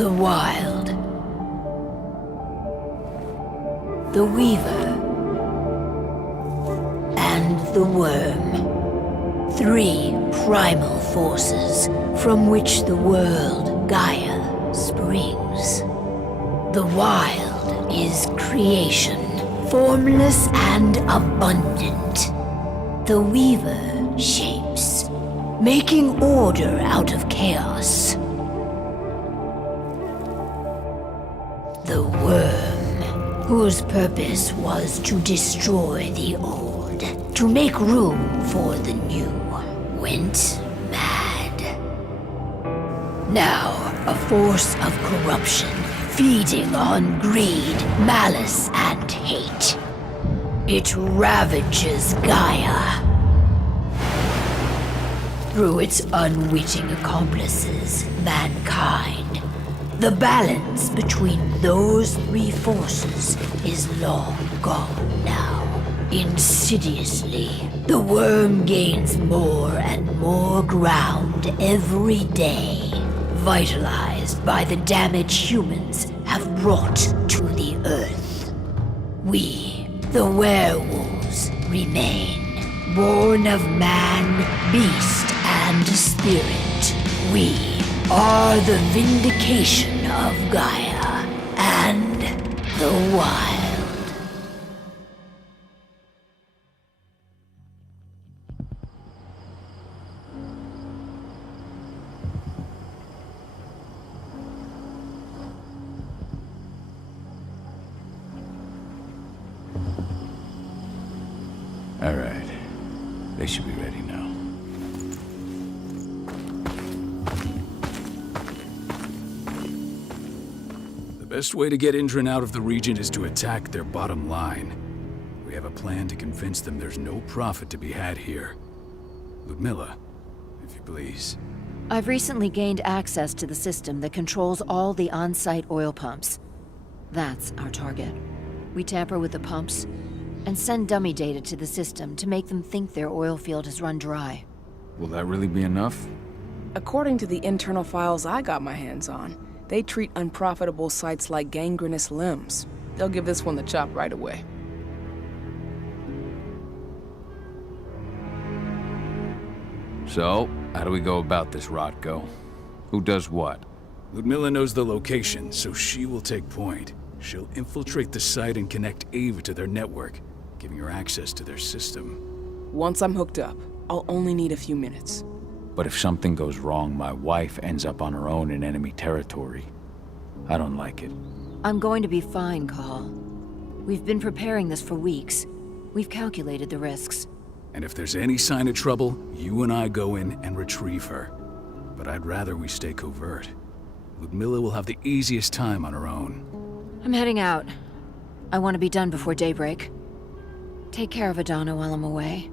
The Wild. The Weaver. And the Worm. Three primal forces from which the world, Gaia, springs. The Wild is creation, formless and abundant. The Weaver shapes, making order out of chaos. The Worm, whose purpose was to destroy the old, to make room for the new, went mad. Now, a force of corruption, feeding on greed, malice, and hate. It ravages Gaia. Through its unwitting accomplices, mankind, the balance between those three forces is long gone now. Insidiously, the Worm gains more and more ground every day, vitalized by the damage humans have brought to the Earth. We, the werewolves, remain, born of man, beast, and spirit. We are the vindication of Gaia and the Wild. Best way to get Indran out of the region is to attack their bottom line. We have a plan to convince them there's no profit to be had here. Ludmilla, if you please. I've recently gained access to the system that controls all the on-site oil pumps. That's our target. We tamper with the pumps and send dummy data to the system to make them think their oil field has run dry. Will that really be enough? According to the internal files I got my hands on, they treat unprofitable sites like gangrenous limbs. They'll give this one the chop right away. So, how do we go about this, Rotko? Who does what? Ludmilla knows the location, so she will take point. She'll infiltrate the site and connect Ava to their network, giving her access to their system. Once I'm hooked up, I'll only need a few minutes. But if something goes wrong, my wife ends up on her own in enemy territory. I don't like it. I'm going to be fine, Call. We've been preparing this for weeks. We've calculated the risks. And if there's any sign of trouble, you and I go in and retrieve her. But I'd rather we stay covert. Ludmilla will have the easiest time on her own. I'm heading out. I want to be done before daybreak. Take care of Adana while I'm away.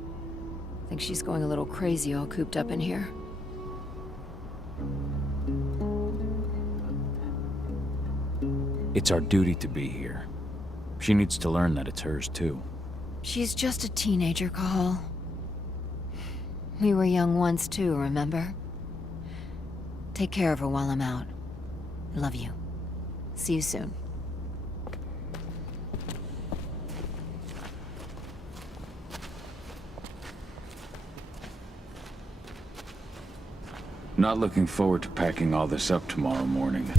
I think she's going a little crazy all cooped up in here. It's our duty to be here. She needs to learn that it's hers too. She's just a teenager, Call. We were young once too, remember? Take care of her while I'm out. I love you. See you soon. Not looking forward to packing all this up tomorrow morning.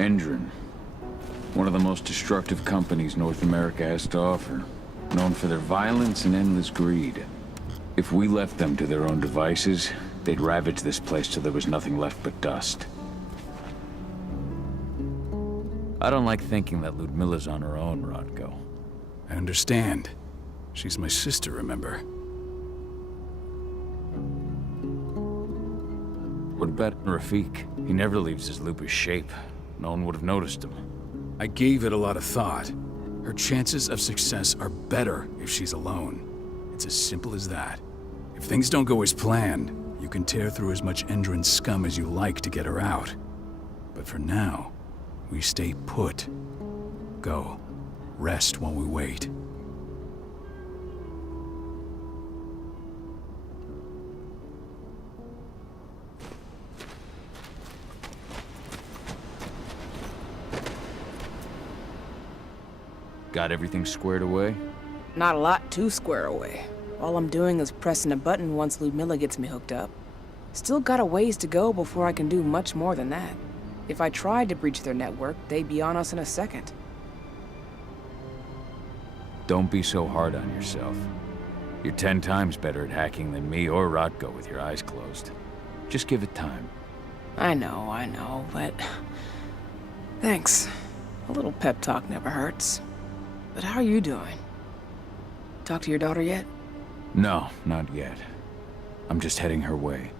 Endron. One of the most destructive companies North America has to offer. Known for their violence and endless greed. If we left them to their own devices, they'd ravage this place till there was nothing left but dust. I don't like thinking that Ludmilla's on her own, Rotko. I understand. She's my sister, remember? What about Rafik? He never leaves his lupus shape. No one would have noticed him. I gave it a lot of thought. Her chances of success are better if she's alone. It's as simple as that. If things don't go as planned, you can tear through as much Endron scum as you like to get her out. But for now, we stay put. Go. Rest while we wait. Got everything squared away? Not a lot to square away. All I'm doing is pressing a button once Ludmilla gets me hooked up. Still got a ways to go before I can do much more than that. If I tried to breach their network, they'd be on us in a second. Don't be so hard on yourself. You're 10 times better at hacking than me or Rotko with your eyes closed. Just give it time. I know, but... Thanks. A little pep talk never hurts. But how are you doing? Talk to your daughter yet? No, not yet. I'm just heading her way.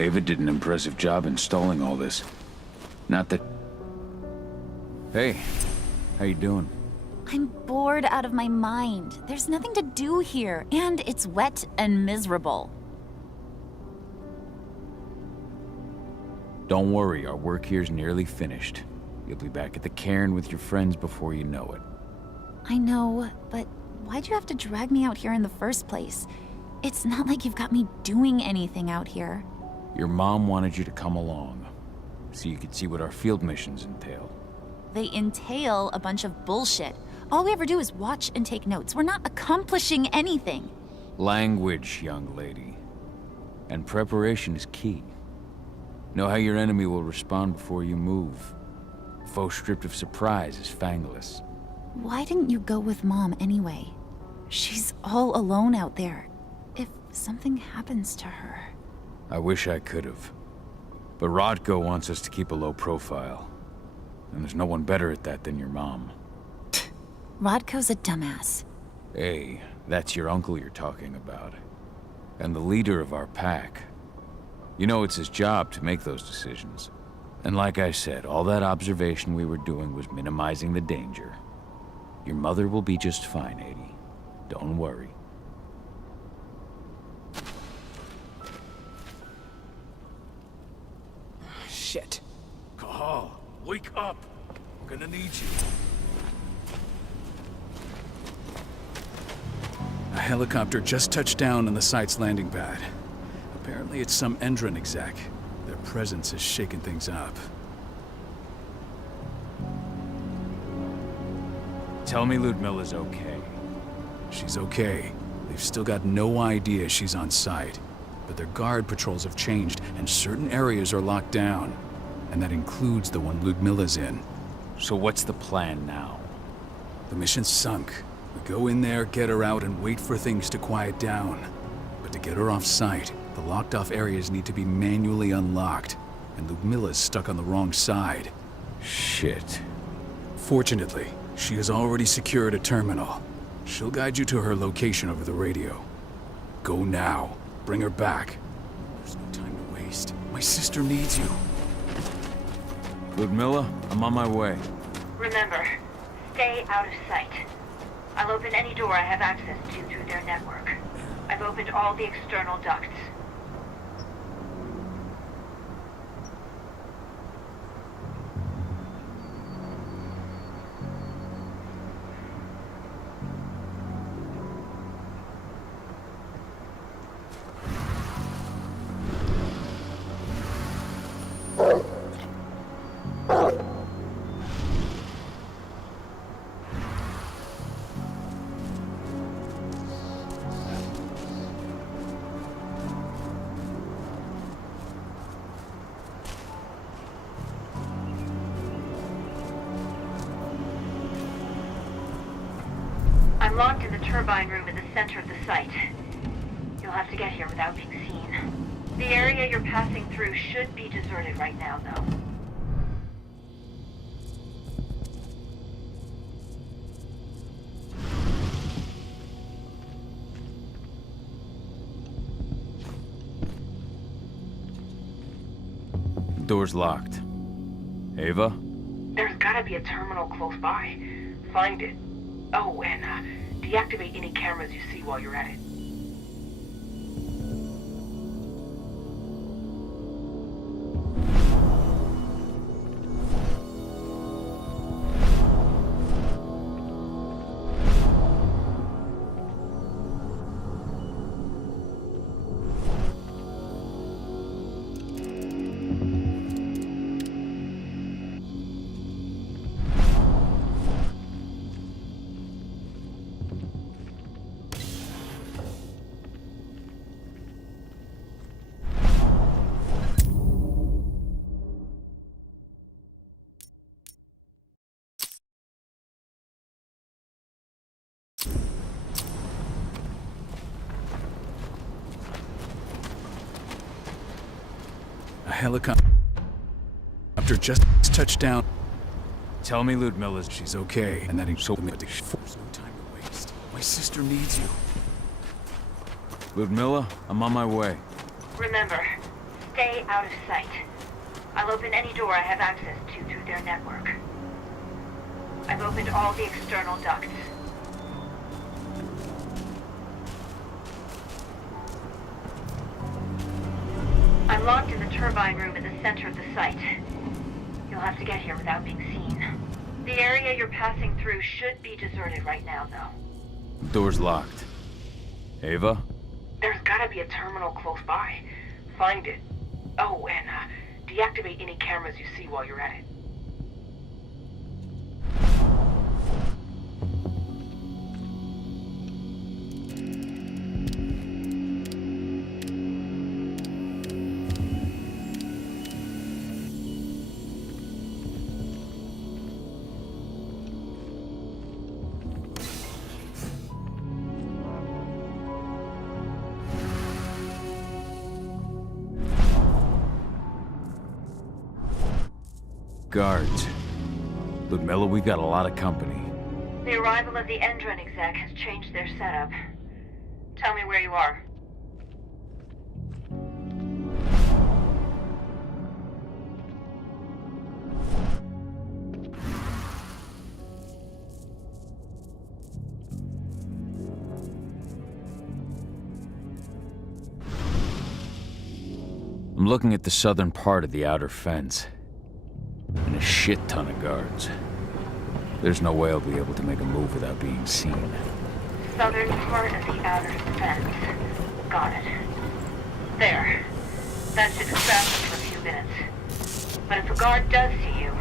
Ava did an impressive job installing all this. Not that... Hey, how you doing? I'm bored out of my mind. There's nothing to do here, and it's wet and miserable. Don't worry, our work here's nearly finished. You'll be back at the cairn with your friends before you know it. I know, but why'd you have to drag me out here in the first place? It's not like you've got me doing anything out here. Your mom wanted you to come along, so you could see what our field missions entail. They entail a bunch of bullshit. All we ever do is watch and take notes. We're not accomplishing anything. Language, young lady. And preparation is key. Know how your enemy will respond before you move. A foe stripped of surprise is fangless. Why didn't you go with Mom anyway? She's all alone out there. If something happens to her... I wish I could have. But Rodko wants us to keep a low profile. And there's no one better at that than your mom. Rodko's a dumbass. Hey, that's your uncle you're talking about. And the leader of our pack. You know it's his job to make those decisions. And like I said, all that observation we were doing was minimizing the danger. Your mother will be just fine, Adie. Don't worry. Shit. Cahal, wake up! We're gonna need you. A helicopter just touched down on the site's landing pad. Apparently it's some Endron exec. Their presence has shaken things up. Tell me Ludmilla's okay. She's okay. They've still got no idea she's on site. But their guard patrols have changed, and certain areas are locked down. And that includes the one Ludmilla's in. So what's the plan now? The mission's sunk. We go in there, get her out, and wait for things to quiet down. But to get her off site, the locked-off areas need to be manually unlocked. And Ludmilla's stuck on the wrong side. Shit. Fortunately, she has already secured a terminal. She'll guide you to her location over the radio. Go now. Bring her back. There's no time to waste. My sister needs you. Ludmilla, I'm on my way. Remember, stay out of sight. I'll open any door I have access to through their network. I've opened all the external ducts. I'm locked in the turbine room in the center of the site. You'll have to get here without being seen. The area you're passing through should be deserted right now, though. Door's locked. Ava? There's gotta be a terminal close by. Find it. Oh, and deactivate any cameras you see while you're at it. A helicopter just touched down. Tell me Ludmilla's... She's okay, and that So- There's no time to waste. My sister needs you. Ludmilla, I'm on my way. Remember, stay out of sight. I'll open any door I have access to through their network. I've I've opened all the external ducts. I'm locked in the turbine room in the center of the site. You'll have to get here without being seen. The area you're passing through should be deserted right now, though. Door's locked. Ava? There's gotta be a terminal close by. Find it. Oh, and deactivate any cameras you see while you're at it. Guards. Ludmilla, we've got a lot of company. The arrival of the Endron exec has changed their setup. Tell me where you are. I'm looking at the southern part of the outer fence. And a shit ton of guards. There's no way I'll be able to make a move without being seen. Southern part of the outer fence. Got it. There. That should distract them for a few minutes. But if a guard does see you...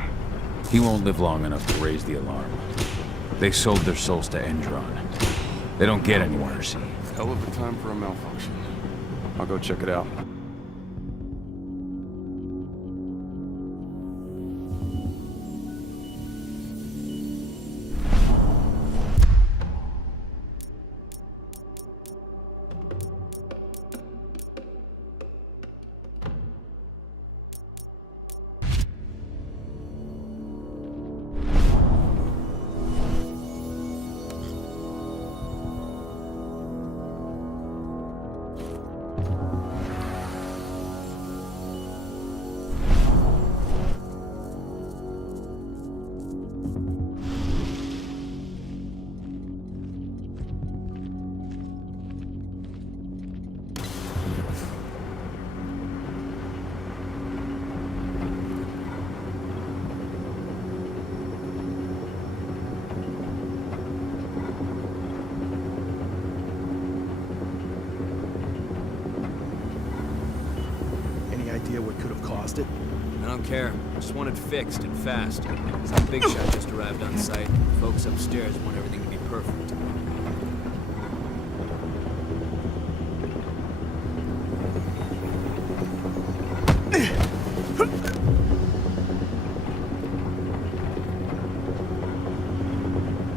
He won't live long enough to raise the alarm. They sold their souls to Endron. They don't get any mercy. Hell of a time for a malfunction. I'll go check it out. What could have caused it? I don't care. I just want it fixed and fast. Some big shot just arrived on site. Folks upstairs want everything to be perfect.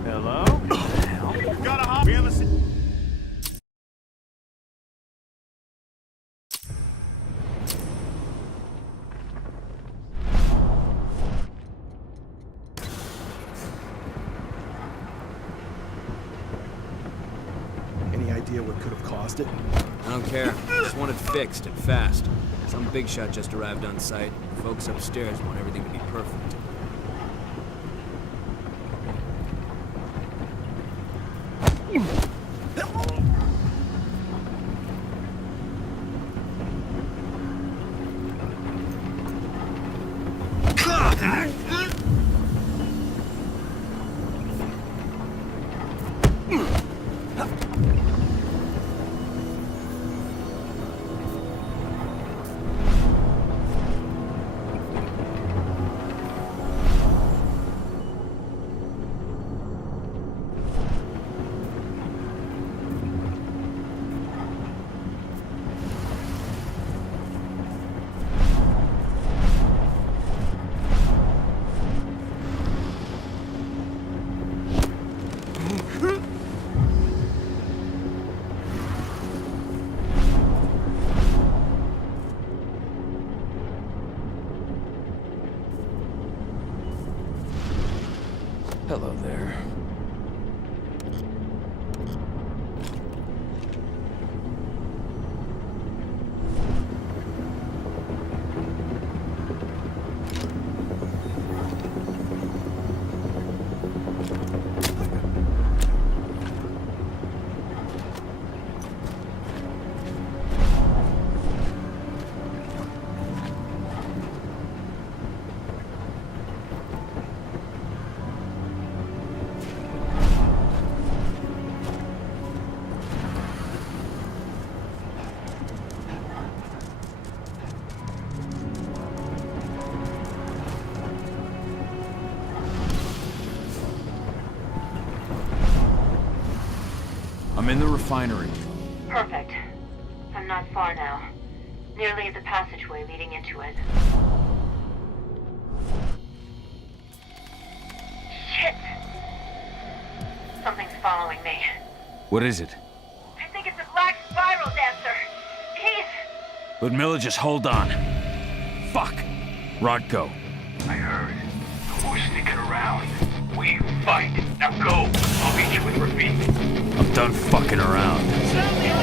Hello? Gotta hop. We haven't seen... What could have caused it? I don't care. I just want it fixed and fast. Some big shot just arrived on site. Folks upstairs want everything to be perfect. Hello there. I'm in the refinery. Perfect. I'm not far now. Nearly at the passageway leading into it. Shit! Something's following me. What is it? I think it's a black spiral dancer. He's... Ludmilla, just hold on. Fuck. Rodko. I heard. Who's sneaking around? We fight. Now go. I'll meet you with Rafik. I'm done fucking around.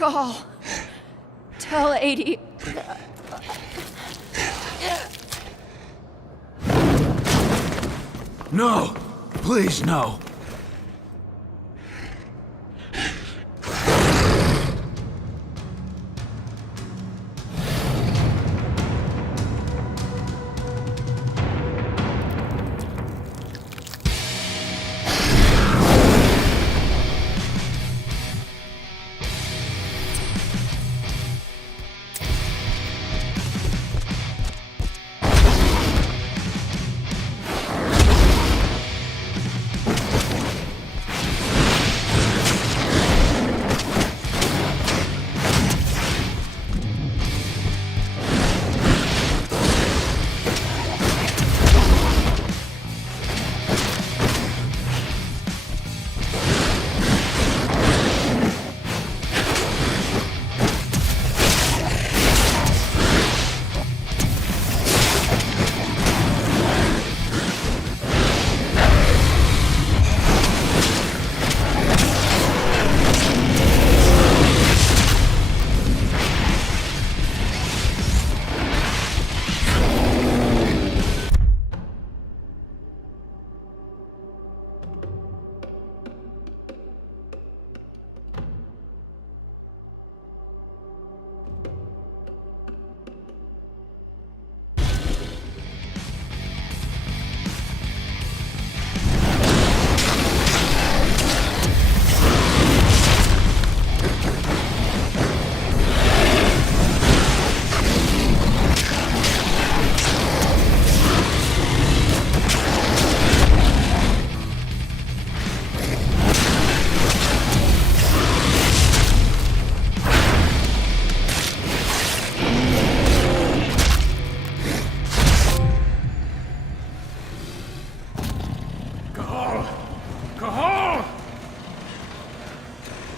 Call. Tell 80. No! Please, no!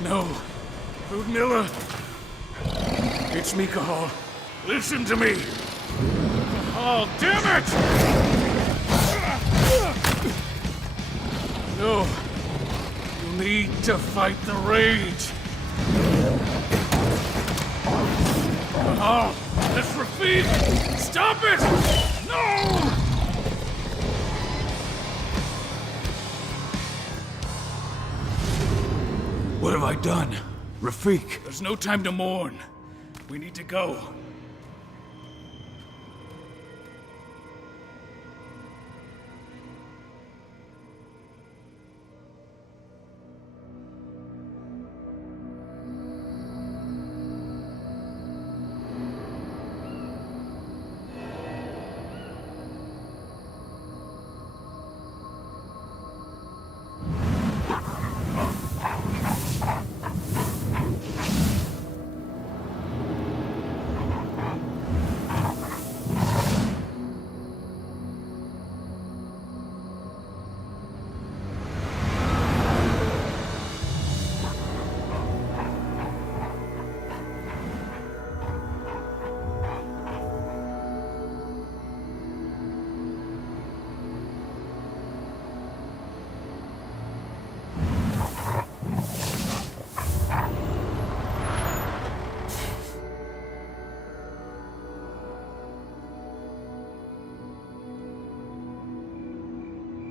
No. Ludmilla. It's me, Cahal. Listen to me. Cahal, damn it! No. You need to fight the rage. Cahal, that's Rafik! Stop it! No! What have I done? Rafik! There's no time to mourn. We need to go.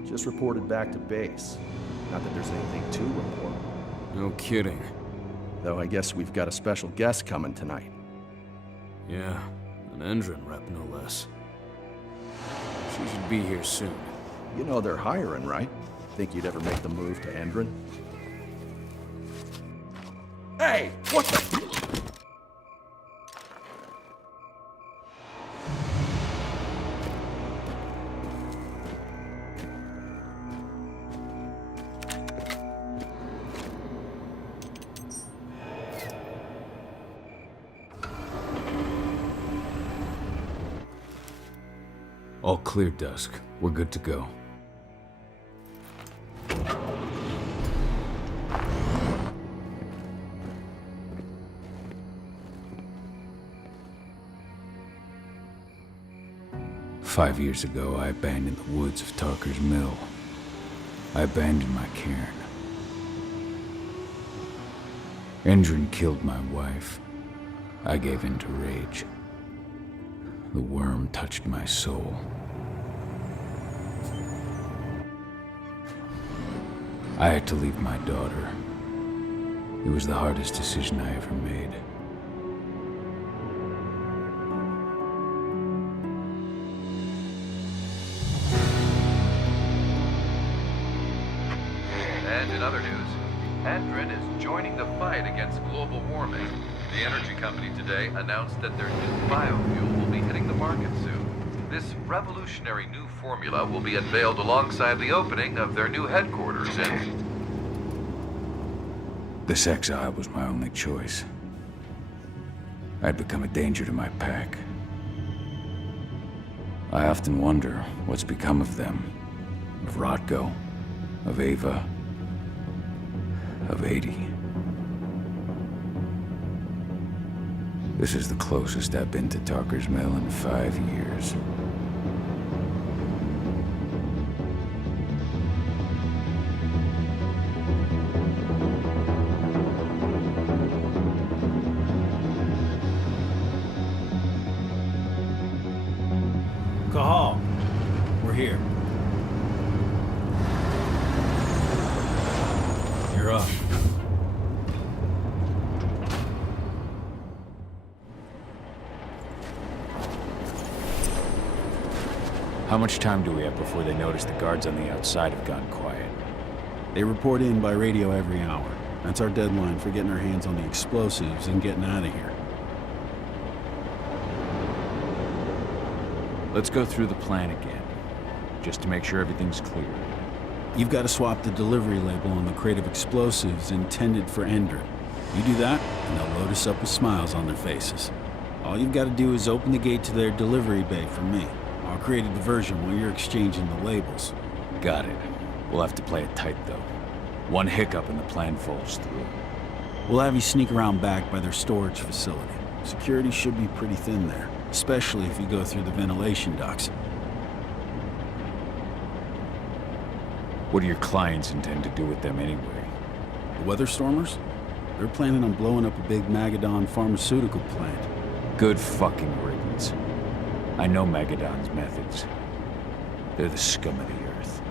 Just reported back to base. Not that there's anything to report. No kidding. Though I guess we've got a special guest coming tonight. Yeah, an Endron rep, no less. She should be here soon. You know they're hiring, right? Think you'd ever make the move to Endron? Hey! What the... All clear, Dusk. We're good to go. "5 years ago, I abandoned the woods of Tarker's Mill. I abandoned my cairn. Endrin killed my wife. I gave in to rage. The worm touched my soul. I had to leave my daughter. It was the hardest decision I ever made. And in other news, Endrin is joining the fight against global warming. The energy company today announced that their new biofuel will be hitting the market soon. This revolutionary new formula will be unveiled alongside the opening of their new headquarters in... This exile was my only choice. I'd become a danger to my pack. I often wonder what's become of them. Of Rotko, of Ava, of 80. This is the closest I've been to Talker's Mill in 5 years. Cahal, we're here. You're up. How much time do we have before they notice the guards on the outside have gone quiet? They report in by radio every hour. That's our deadline for getting our hands on the explosives and getting out of here. Let's go through the plan again, just to make sure everything's clear. You've got to swap the delivery label on the crate of explosives intended for Endrin. You do that, and they'll load us up with smiles on their faces. All you've got to do is open the gate to their delivery bay for me. I'll create a diversion while you're exchanging the labels. Got it. We'll have to play it tight, though. One hiccup and the plan falls through. We'll have you sneak around back by their storage facility. Security should be pretty thin there, especially if you go through the ventilation ducts. What do your clients intend to do with them anyway? The Weatherstormers? They're planning on blowing up a big Magadon pharmaceutical plant. Good fucking riddance. I know Magadon's methods. They're the scum of the earth.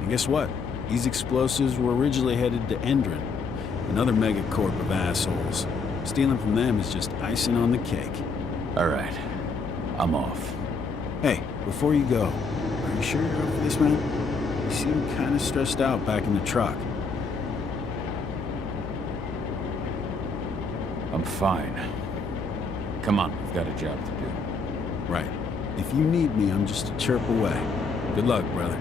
And guess what? These explosives were originally headed to Endrin, another megacorp of assholes. Stealing from them is just icing on the cake. All right. I'm off. Hey, before you go, are you sure you're up for this, man? You seem kind of stressed out back in the truck. I'm fine. Come on, we've got a job to do. Right. If you need me, I'm just a chirp away. Good luck, brother.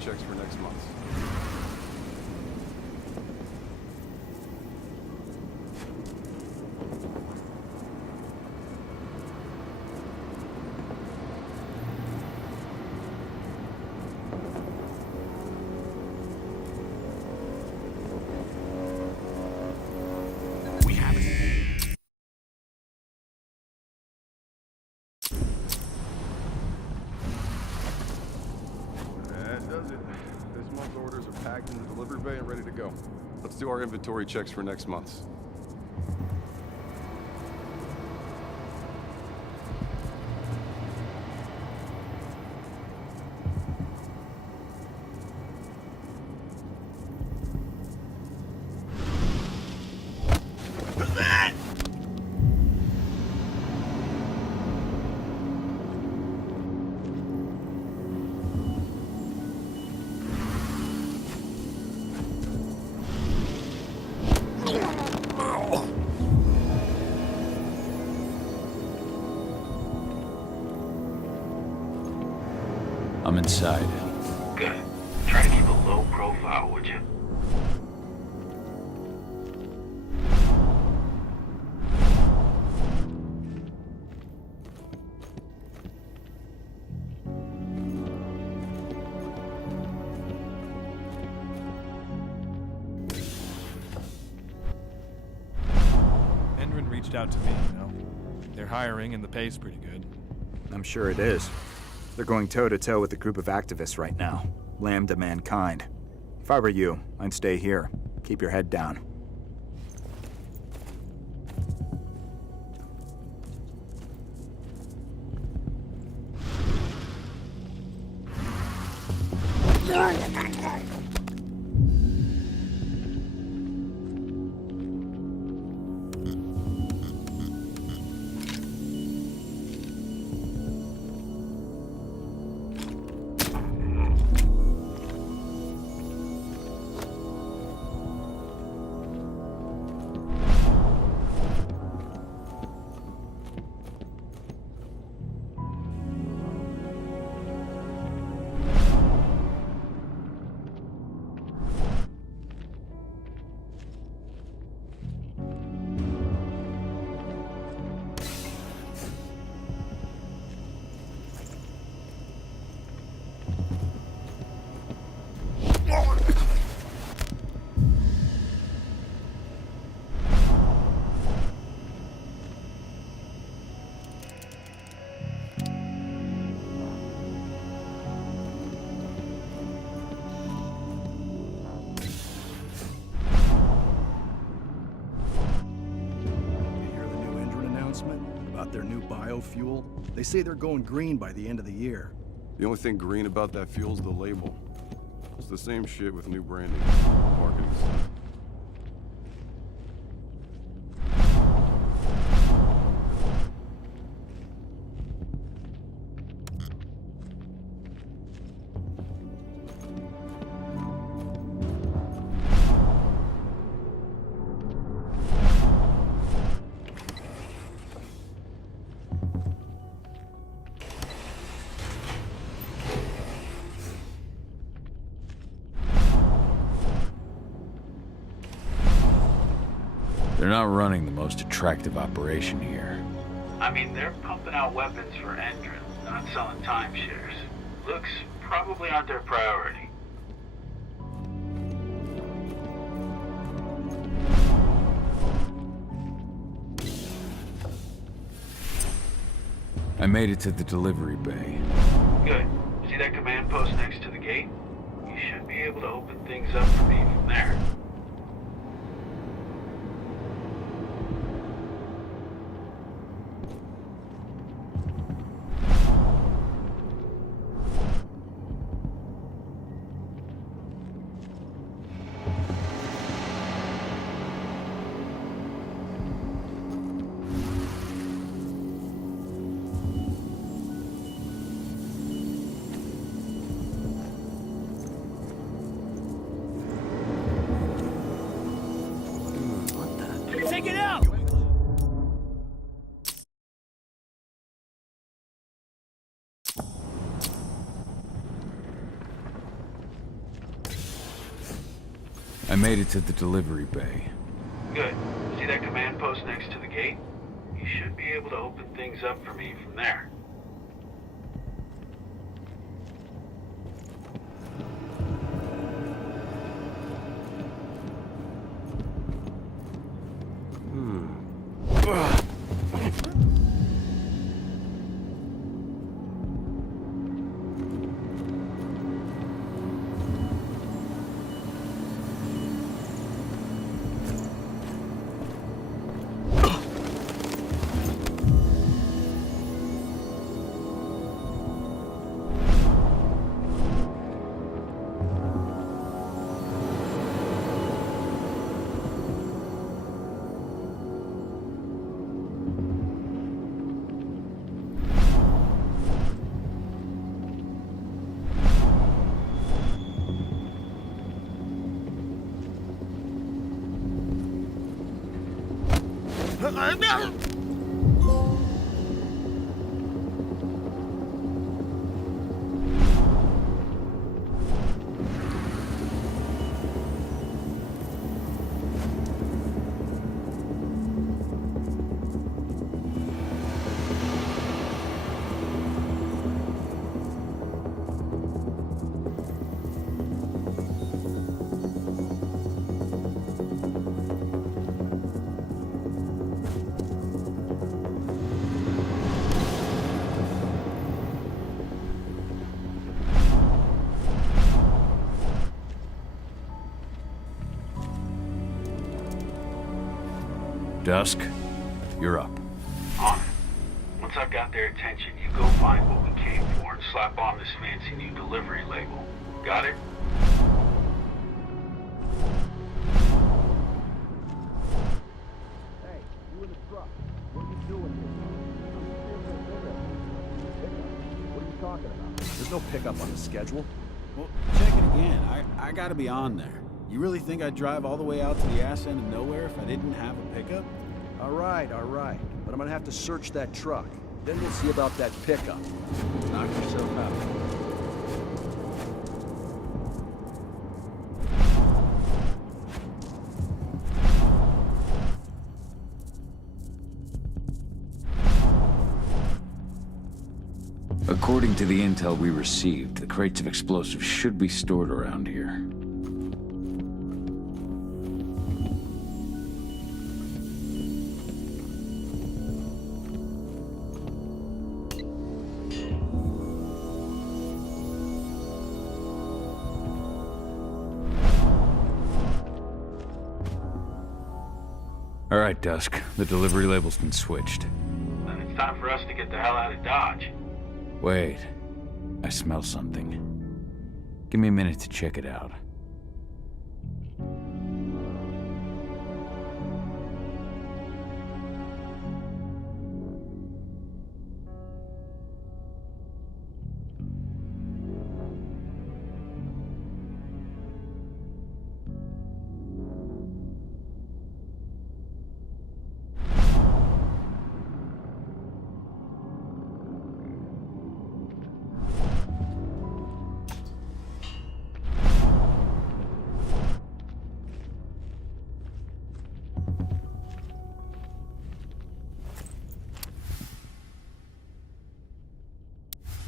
Checks for next month. We have it. Those orders are packed in the delivery bay and ready to go. Let's do our inventory checks for next month's. I'm inside. Good. Try to keep a low profile, would you? Endrin reached out to me, you know. They're hiring and the pay's pretty good. I'm sure it is. They're going toe-to-toe with a group of activists right now. Lambda mankind. If I were you, I'd stay here. Keep your head down. About their new biofuel? They say they're going green by the end of the year. The only thing green about that fuel's the label. It's the same shit with new branding. Marketing stuff. They're not running the most attractive operation here. I mean, they're pumping out weapons for Endrin, not selling timeshares. Looks probably not their priority. I made it to the delivery bay. Good. See that command post next to the gate? You should be able to open things up for me from there. Take it out! I made it to the delivery bay. Good. See that command post next to the gate? You should be able to open things up for me from there. Dusk, you're up. On it. Once I've got their attention, you go find what we came for and slap on this fancy new delivery label. Got it? Hey, you in the truck. What are you doing here? What are you talking about? There's no pickup on the schedule. Well, check it again. I gotta be on there. You really think I'd drive all the way out to the ass end of nowhere if I didn't have a pickup? All right. But I'm gonna have to search that truck. Then we'll see about that pickup. Knock yourself out. According to the intel we received, the crates of explosives should be stored around here. All right, Dusk. The delivery label's been switched. Then it's time for us to get the hell out of Dodge. Wait. I smell something. Give me a minute to check it out.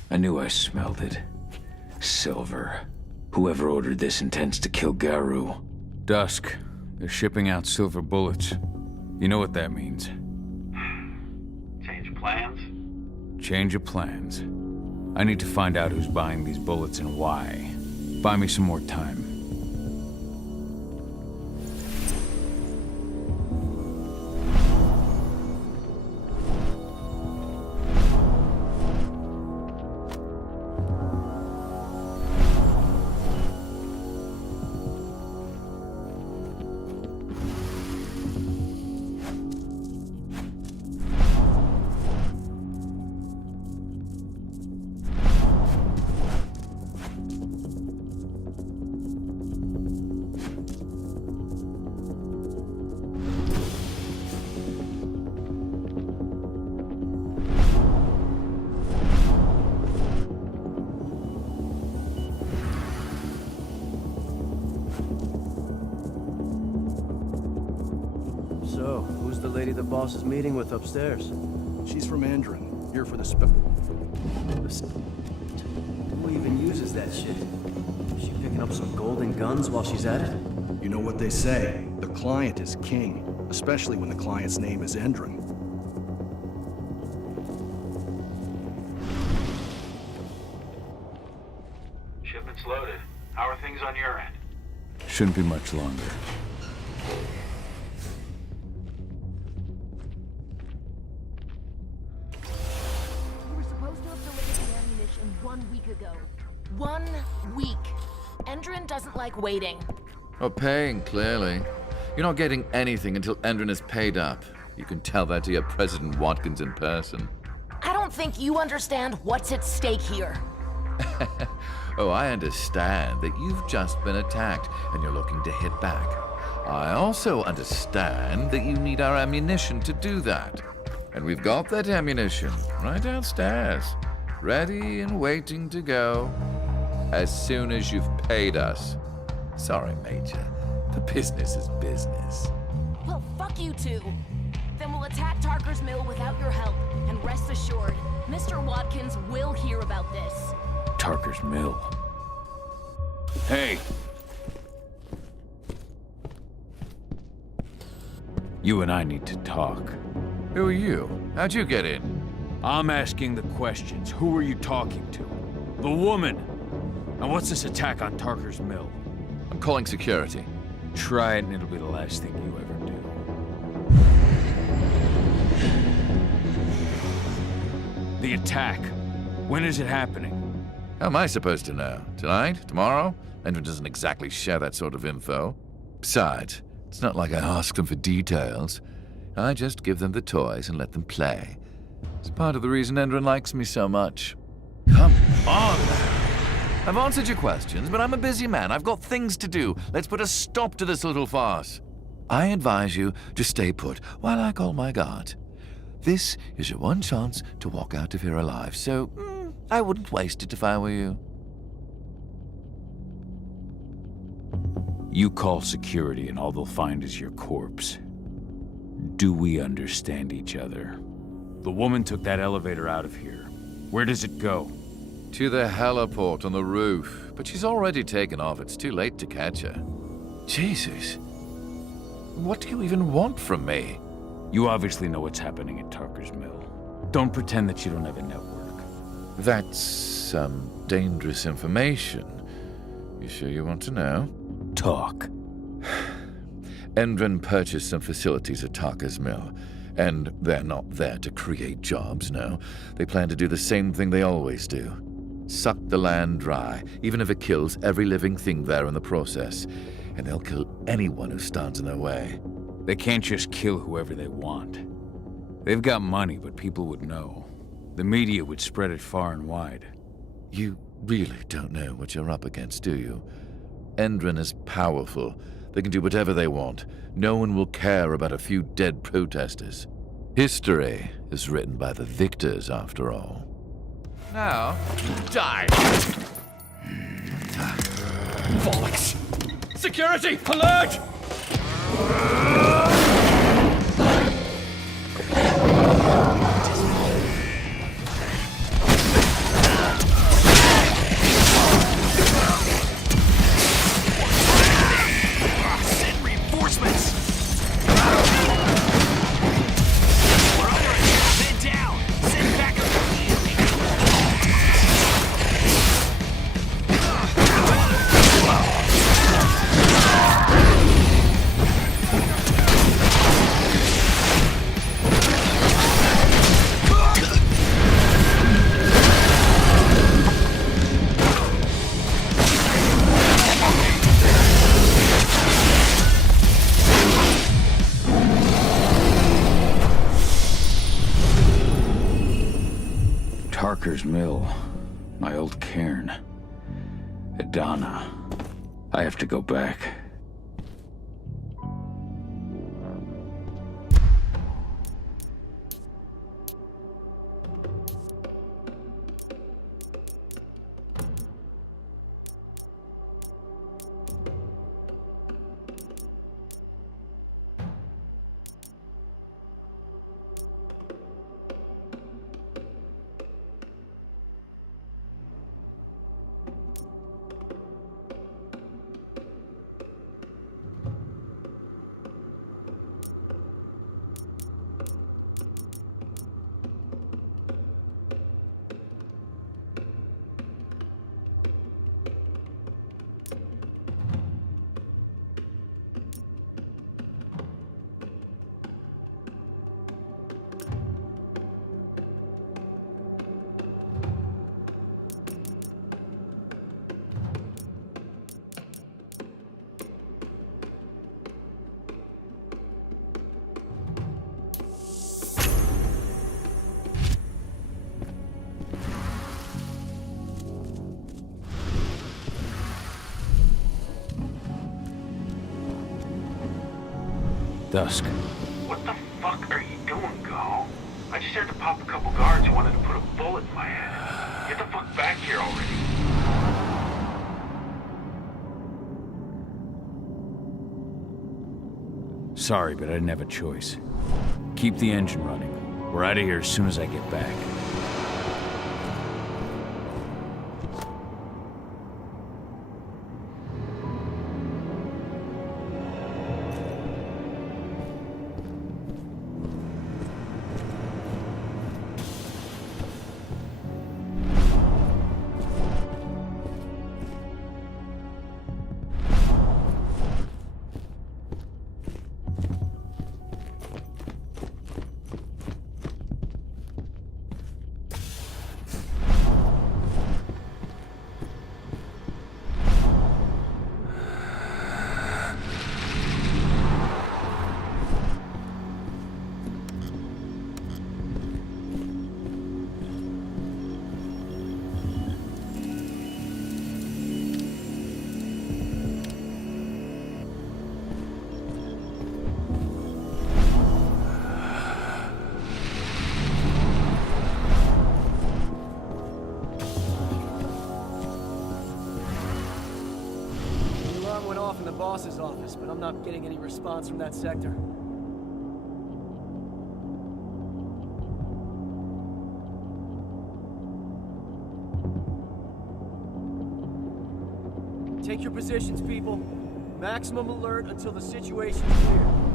I knew I smelled it. Silver. Whoever ordered this intends to kill Garu. Dusk. They're shipping out silver bullets. You know what that means. Change plans? Change of plans. I need to find out who's buying these bullets and why. Buy me some more time. So, who's the lady the boss is meeting with upstairs? She's from Andron, here for the Who even uses that shit? Is she picking up some golden guns while she's at it? You know what they say, the client is king, especially when the client's name is Endron. Shipment's loaded. How are things on your end? Shouldn't be much longer. We were supposed to have delivered the ammunition 1 week ago. 1 week. Endron doesn't like waiting. Oh, paying, clearly. You're not getting anything until Endron is paid up. You can tell that to your President Watkins in person. I don't think you understand what's at stake here. Oh, I understand that you've just been attacked and you're looking to hit back. I also understand that you need our ammunition to do that. And we've got that ammunition right downstairs, ready and waiting to go as soon as you've paid us. Sorry, Major. The business is business. Well, fuck you two. Then we'll attack Tarker's Mill without your help. And rest assured, Mr. Watkins will hear about this. Tarker's Mill. Hey! You and I need to talk. Who are you? How'd you get in? I'm asking the questions. Who are you talking to? The woman! And what's this attack on Tarker's Mill? I'm calling security. Try it and it'll be the last thing you ever do. The attack. When is it happening? How am I supposed to know? Tonight? Tomorrow? Endrin doesn't exactly share that sort of info. Besides, it's not like I ask them for details. I just give them the toys and let them play. It's part of the reason Endrin likes me so much. Come on! I've answered your questions, but I'm a busy man. I've got things to do. Let's put a stop to this little farce. I advise you to stay put while I call my guard. This is your one chance to walk out of here alive, so I wouldn't waste it if I were you. You call security and all they'll find is your corpse. Do we understand each other? The woman took that elevator out of here. Where does it go? To the heliport on the roof. But she's already taken off. It's too late to catch her. Jesus. What do you even want from me? You obviously know what's happening at Tarker's Mill. Don't pretend that you don't have a network. That's some dangerous information. You sure you want to know? Talk. Endrin purchased some facilities at Tarker's Mill. And they're not there to create jobs, no. They plan to do the same thing they always do. Suck the land dry, even if it kills every living thing there in the process. And they'll kill anyone who stands in their way. They can't just kill whoever they want. They've got money, but people would know. The media would spread it far and wide. You really don't know what you're up against, do you? Endrin is powerful. They can do whatever they want. No one will care about a few dead protesters. History is written by the victors, after all. Now, die! Bollocks! Security! Alert! Send reinforcements! We're under it! Men down! Send back Tarker's Mill. My old cairn. Adana. I have to go back. dusk. What the fuck are you doing, Go? I just had to pop a couple guards who wanted to put a bullet in my head. Get the fuck back here already. Sorry, but I didn't have a choice. Keep the engine running. We're out of here as soon as I get back. Went off in the boss's office, but I'm not getting any response from that sector. Take your positions, people. Maximum alert until the situation's clear.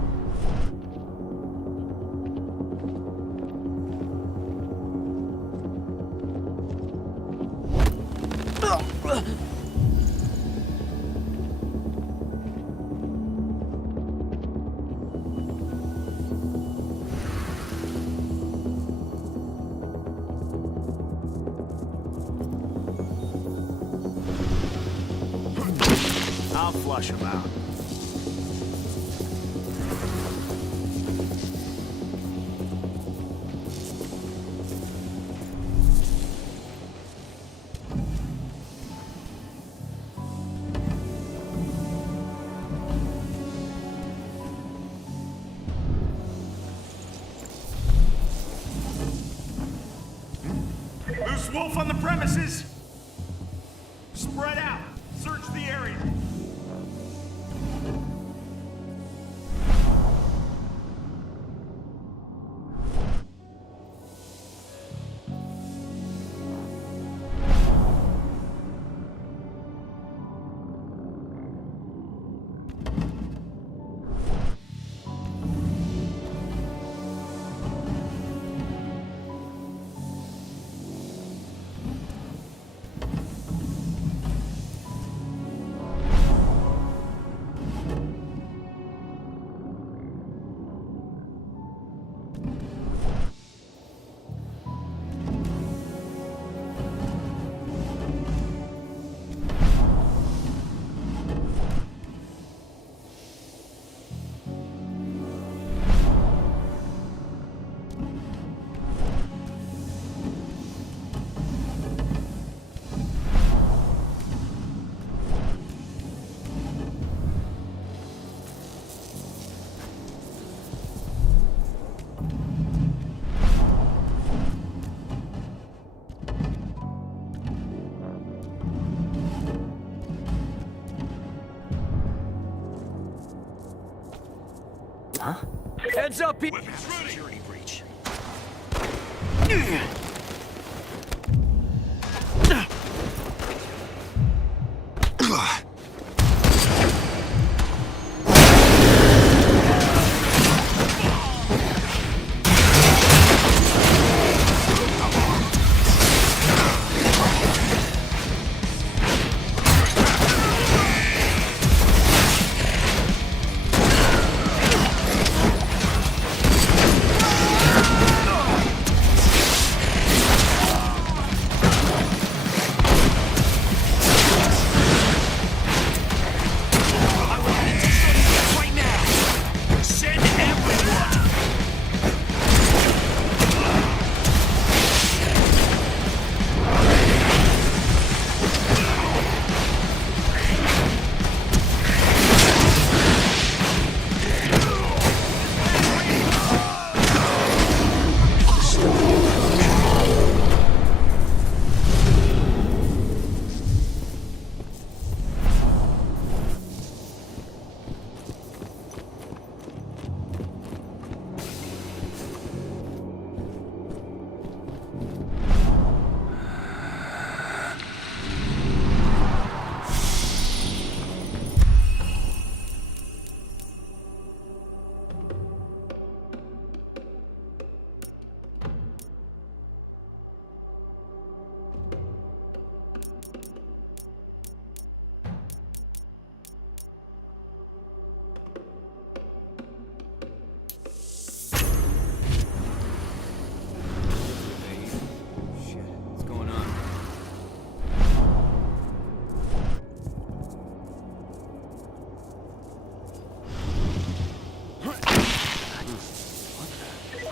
I'll flush him out. Loose wolf on the premises! Spread out! Search the area! Huh? Heads up, Security breach.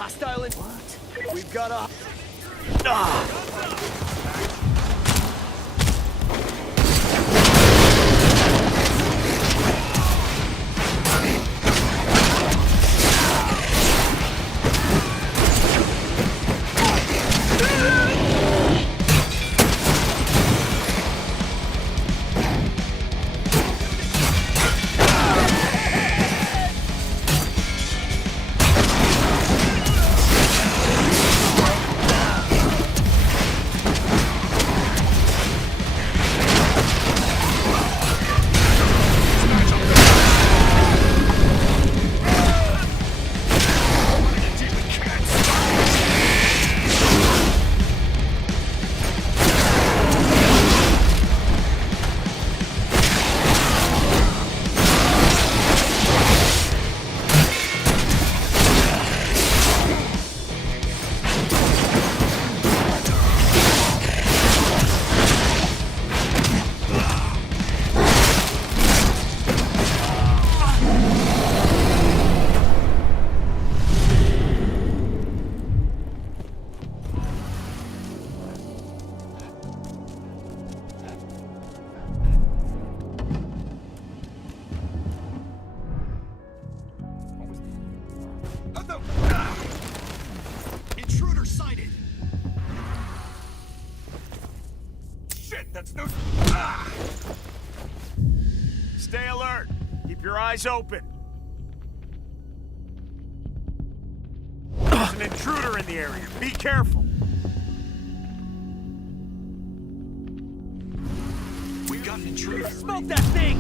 Hostile in... What? We've got a... Intruder sighted! Shit, that's no... Stay alert. Keep your eyes open. There's an intruder in the area. Be careful. We got an intruder. Smoke that thing!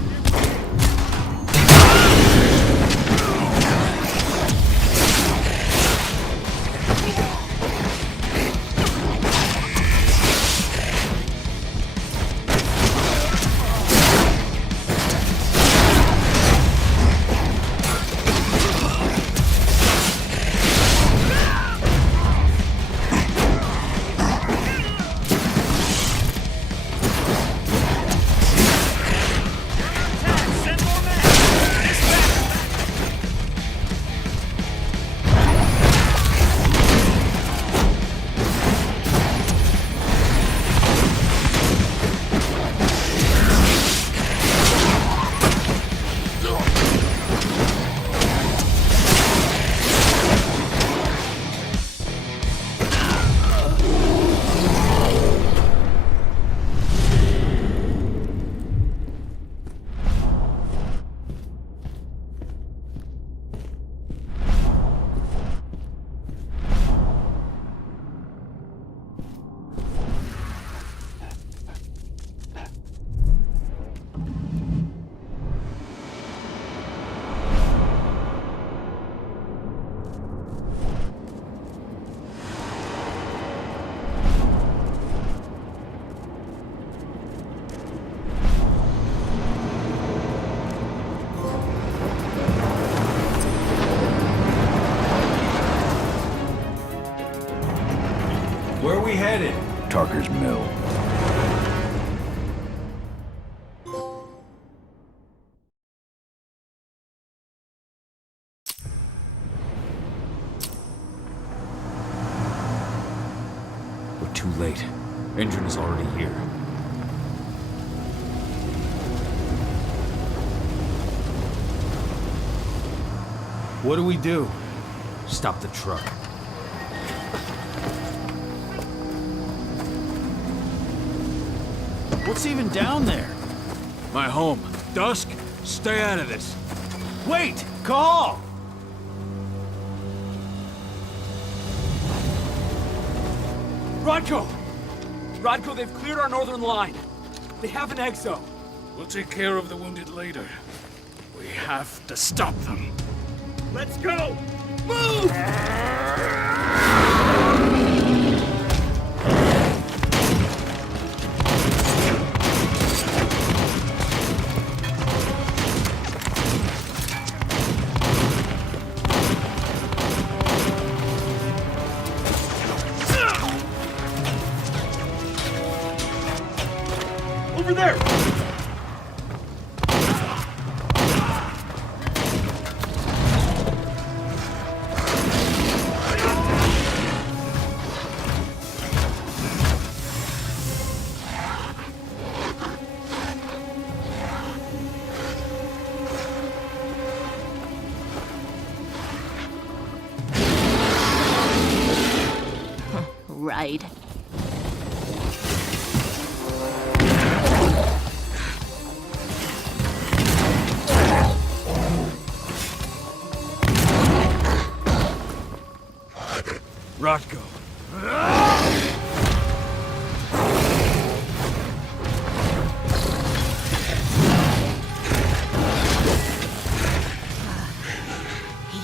Where are we headed? Tarker's Mill. We're too late. Engine is already here. What do we do? Stop the truck. What's even down there? My home. Dusk, stay out of this. Wait! Call! Rodko! Rodko, they've cleared our northern line. They have an exo. We'll take care of the wounded later. We have to stop them. Let's go! Move! Over there! side. Rotko.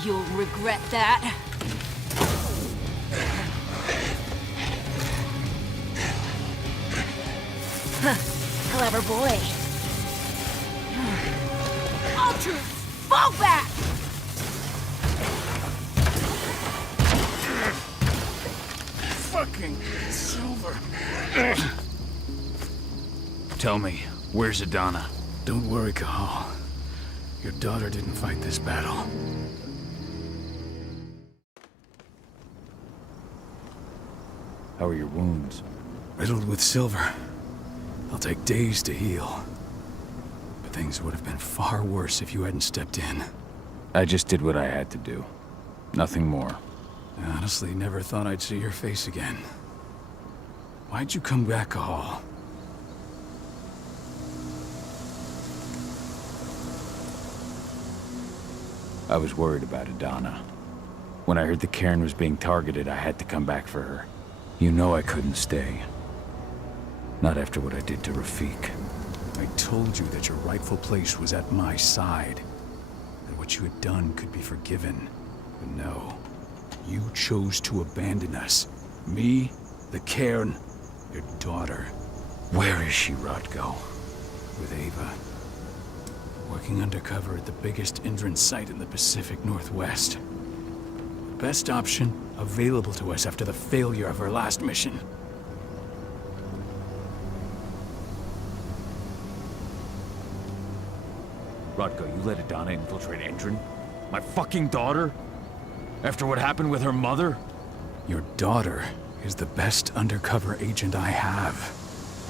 You'll regret that. Clever boy. Ultras, fall back! Fucking Silver. Tell me, where's Adana? Don't worry, Cahal. Your daughter didn't fight this battle. How are your wounds? Riddled with silver. They'll take days to heal. But things would have been far worse if you hadn't stepped in. I just did what I had to do. Nothing more. I honestly never thought I'd see your face again. Why'd you come back, Cahal? I was worried about Adana. When I heard the cairn was being targeted, I had to come back for her. You know I couldn't stay. Not after what I did to Rafik. I told you that your rightful place was at my side. That what you had done could be forgiven. But no. You chose to abandon us. Me, the cairn, your daughter. Where is she, Rotko? With Ava. Working undercover at the biggest Indran site in the Pacific Northwest. The best option available to us after the failure of her last mission. Rotko, you let Adana infiltrate Indran? My fucking daughter? After what happened with her mother? Your daughter is the best undercover agent I have.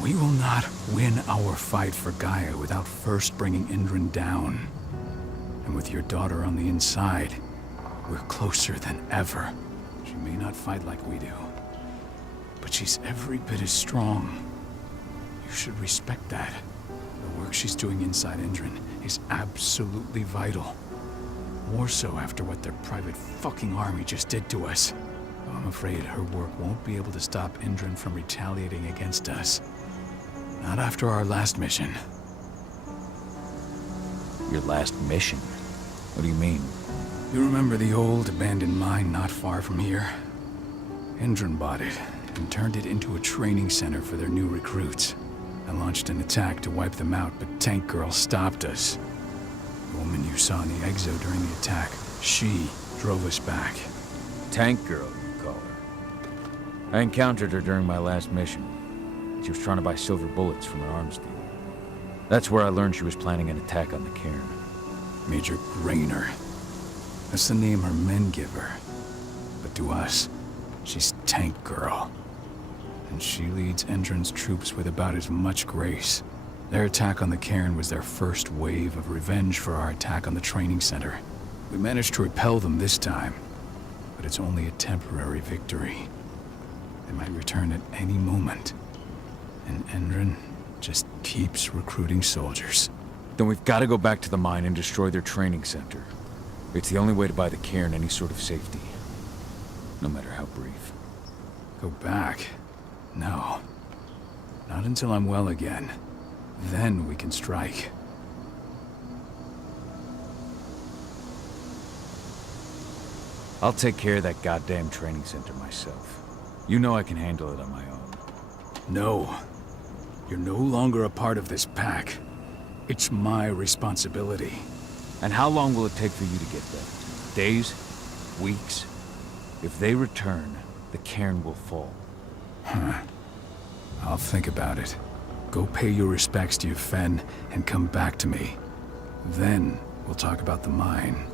We will not win our fight for Gaia without first bringing Indran down. And with your daughter on the inside, we're closer than ever. She may not fight like we do, but she's every bit as strong. You should respect that. The work she's doing inside Indran is absolutely vital. More so after what their private fucking army just did to us. I'm afraid her work won't be able to stop Indran from retaliating against us. Not after our last mission. Your last mission? What do you mean? You remember the old abandoned mine not far from here? Indran bought it and turned it into a training center for their new recruits. I launched an attack to wipe them out, but Tank Girl stopped us. The woman you saw in the exo during the attack, she drove us back. Tank Girl, you call her. I encountered her during my last mission. She was trying to buy silver bullets from an arms dealer. That's where I learned she was planning an attack on the cairn. Major Grainer. That's the name her men give her. But to us, she's Tank Girl. And she leads Indran's troops with about as much grace. Their attack on the cairn was their first wave of revenge for our attack on the training center. We managed to repel them this time, but it's only a temporary victory. They might return at any moment. And Indran just keeps recruiting soldiers. Then we've got to go back to the mine and destroy their training center. It's the only way to buy the cairn any sort of safety. No matter how brief. Go back? No. Not until I'm well again. Then we can strike. I'll take care of that goddamn training center myself. You know I can handle it on my own. No. You're no longer a part of this pack. It's my responsibility. And how long will it take for you to get there? Days? Weeks? If they return, the cairn will fall. Huh. I'll think about it. Go pay your respects to your Fen and come back to me. Then we'll talk about the mine.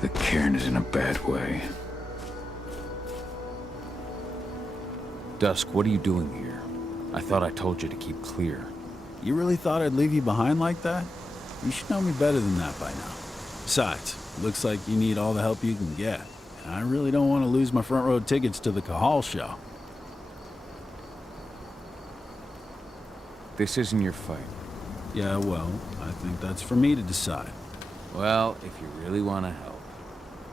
The cairn is in a bad way. Dusk, what are you doing here? I thought I told you to keep clear. You really thought I'd leave you behind like that? You should know me better than that by now. Besides, looks like you need all the help you can get. And I really don't want to lose my front row tickets to the Cahal show. This isn't your fight. Yeah, well, I think that's for me to decide. Well, if you really want to help.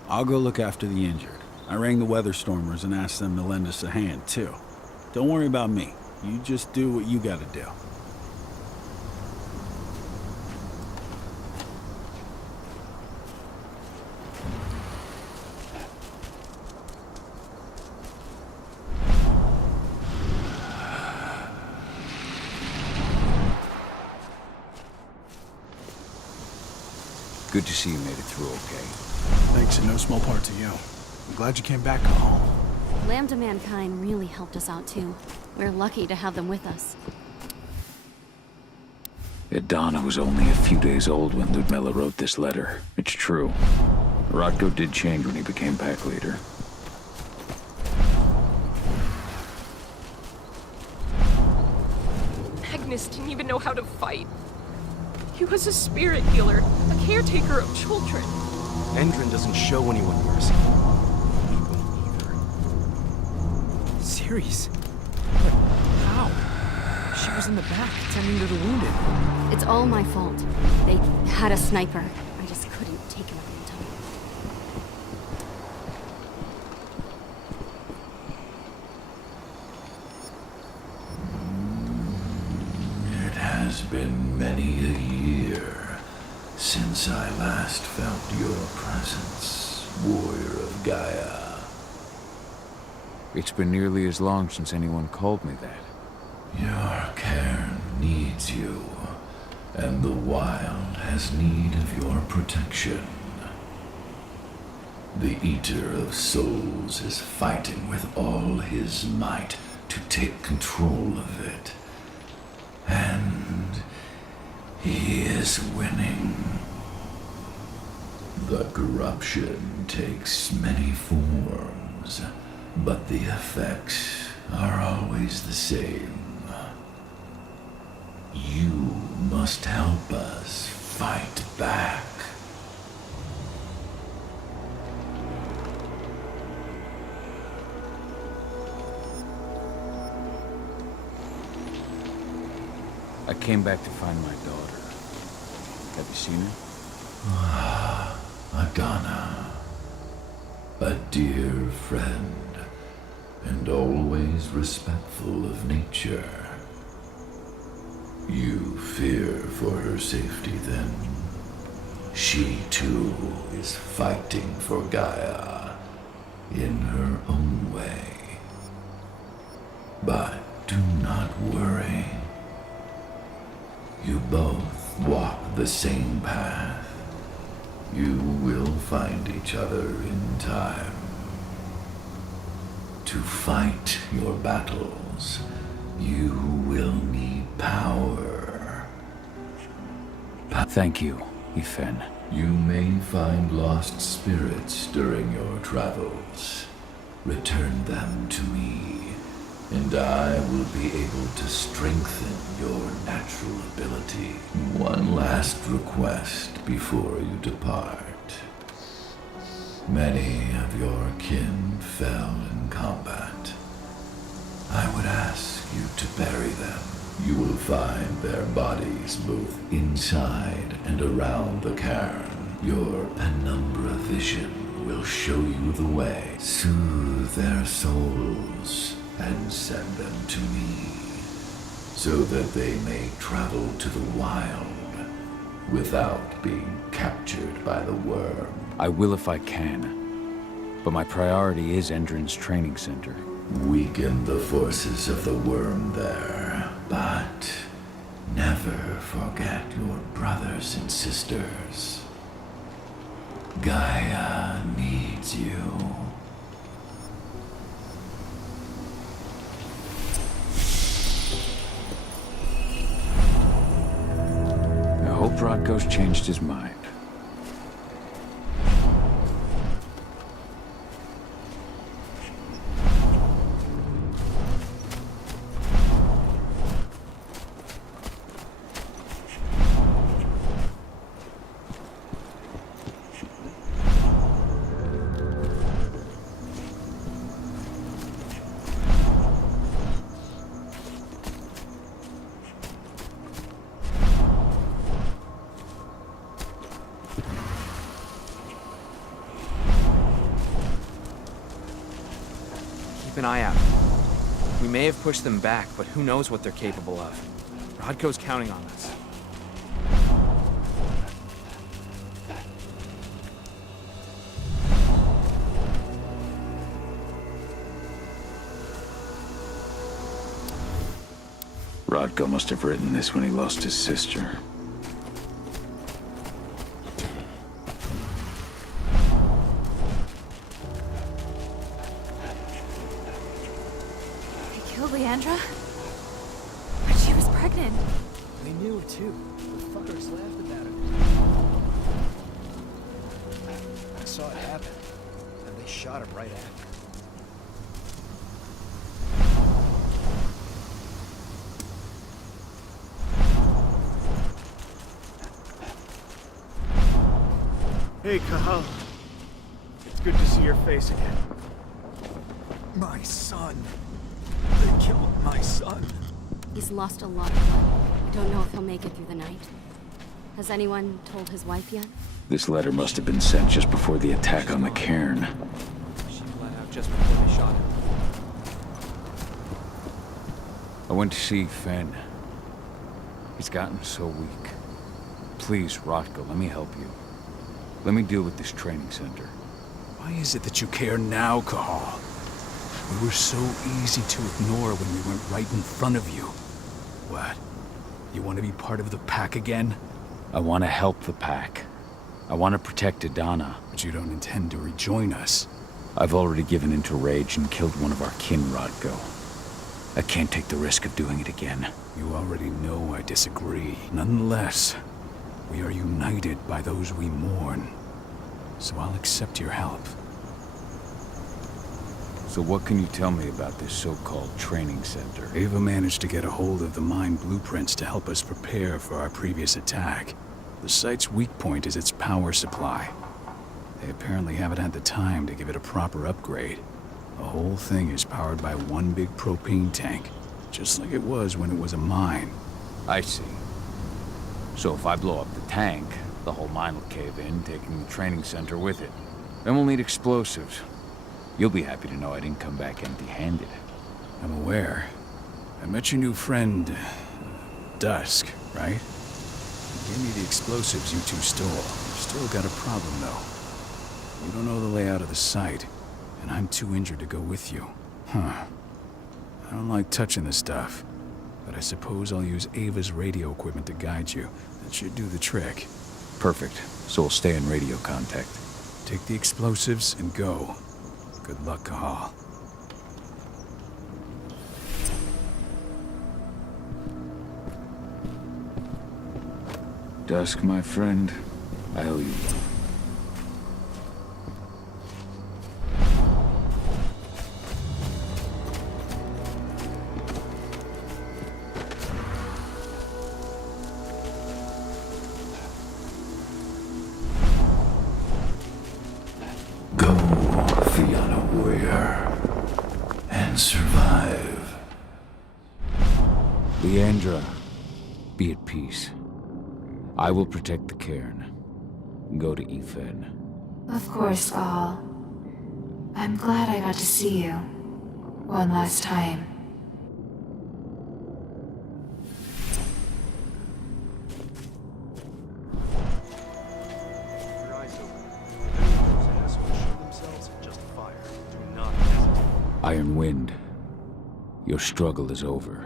I'll go look after the injured. I rang the weather stormers and asked them to lend us a hand, too. Don't worry about me. You just do what you gotta do. Good to see you made it through okay. Thanks in no small part to you. I'm glad you came back home. Lambda Mankind really helped us out too. We're lucky to have them with us. Donna was only a few days old when Ludmilla wrote this letter. It's true. Rotko did change when he became pack leader. Magnus didn't even know how to fight. He was a spirit healer, a caretaker of children. Endrin doesn't show anyone mercy. We won't either. Ceres? But how? She was in the back, tending to the wounded. It's all my fault. They had a sniper. I just couldn't take him out in time. It has been many a year since I last felt your presence, warrior of Gaia. It's been nearly as long since anyone called me that. Your cairn needs you, and the wild has need of your protection. The Eater of Souls is fighting with all his might to take control of it. And he is winning. The corruption takes many forms, but the effects are always the same. You must help us fight back. I came back to find my daughter. Have you seen her? Ah, Adana. A dear friend, and always respectful of nature. You fear for her safety, then? She, too, is fighting for Gaia in her own way. But do not worry. You both walk the same path. You will find each other in time. To fight your battles, you will need power. Thank you, Ethan. You may find lost spirits during your travels. Return them to me, and I will be able to strengthen your natural ability. One last request before you depart. Many of your kin fell in combat. I would ask you to bury them. You will find their bodies both inside and around the cairn. Your penumbra vision will show you the way. Soothe their souls and send them to me, so that they may travel to the wild without being captured by the worm. I will if I can, but my priority is Endrin's training center. Weaken the forces of the worm there, but never forget your brothers and sisters. Gaia needs you. I hope Rotko's changed his mind. keep an eye out. We may have pushed them back, but who knows what they're capable of. Rodko's counting on us. Rodko must have written this when he lost his sister. They killed Leandra? But she was pregnant. They knew it too. The fuckers laughed about it. I saw it happen, and they shot him right after. Hey, Cahal. It's good to see your face again. My son. They killed my son. He's lost a lot of blood. I don't know if he'll make it through the night. Has anyone told his wife yet? This letter must have been sent just before the attack on the cairn. She bled out just before they shot him. I went to see Fenn. He's gotten so weak. Please, Rodko, let me help you. Let me deal with this training center. Why is it that you care now, Cahal? We were so easy to ignore when we went right in front of you. What? You want to be part of the pack again? I want to help the pack. I want to protect Adana. But you don't intend to rejoin us. I've already given in to rage and killed one of our kin, Rodko. I can't take the risk of doing it again. You already know I disagree. Nonetheless, we are united by those we mourn. So I'll accept your help. So what can you tell me about this so-called training center? Ava managed to get a hold of the mine blueprints to help us prepare for our previous attack. The site's weak point is its power supply. They apparently haven't had the time to give it a proper upgrade. The whole thing is powered by one big propane tank, just like it was when it was a mine. I see. So if I blow up the tank, the whole mine will cave in, taking the training center with it. Then we'll need explosives. You'll be happy to know I didn't come back empty-handed. I'm aware. I met your new friend, Dusk, right? He gave me the explosives you two stole. You've still got a problem, though. You don't know the layout of the site, and I'm too injured to go with you. Huh. I don't like touching the stuff, but I suppose I'll use Ava's radio equipment to guide you. That should do the trick. Perfect. So we'll stay in radio contact. Take the explosives and go. Good luck, Cahal. Dusk, my friend, I owe you one. Survive. Leandra, be at peace. I will protect the cairn. Go to Ethan. Of course, Cahal. I'm glad I got to see you. One last time. Your eyes open. If any of those assholes show themselves, just fire. Do not hesitate. Iron Wind, your struggle is over.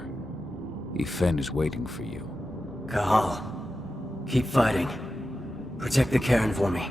Ethan is waiting for you. Cahal, keep fighting. Protect the cairn for me.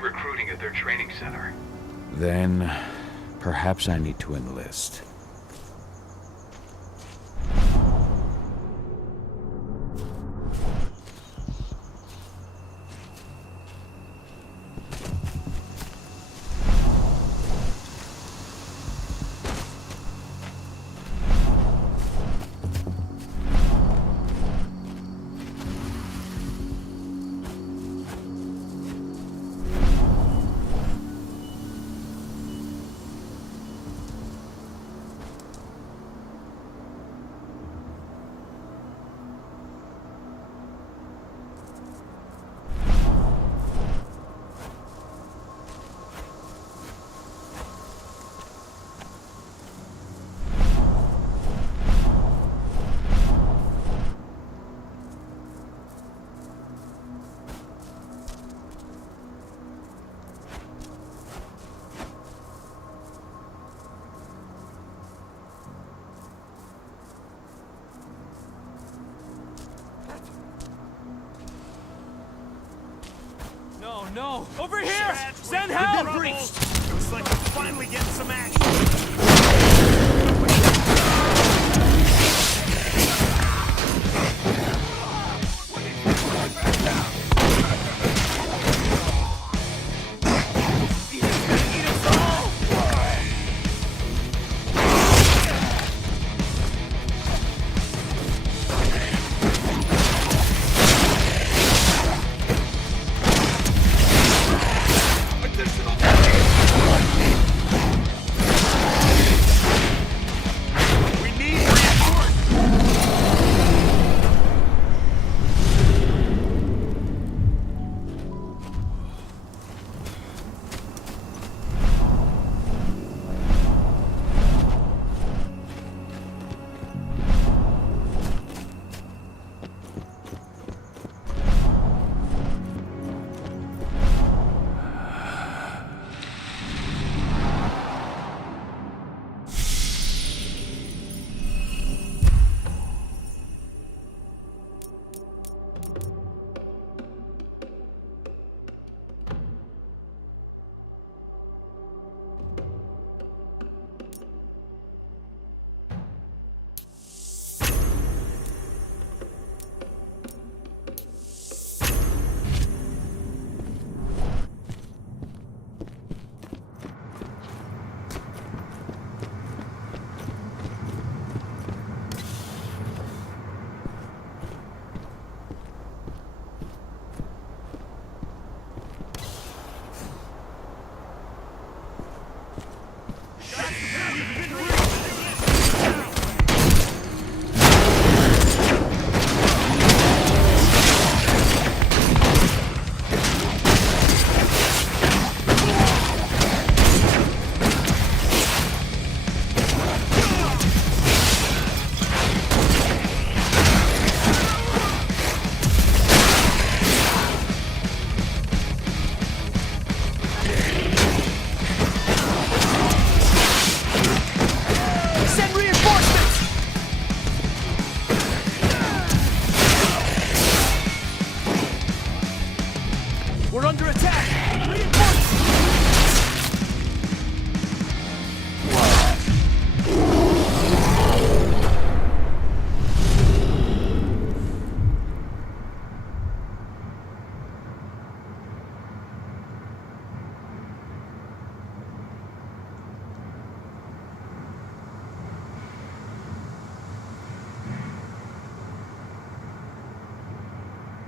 Recruiting at their training center. Then, perhaps I need to enlist. no! Over here! Send help! Looks like we're finally getting some action.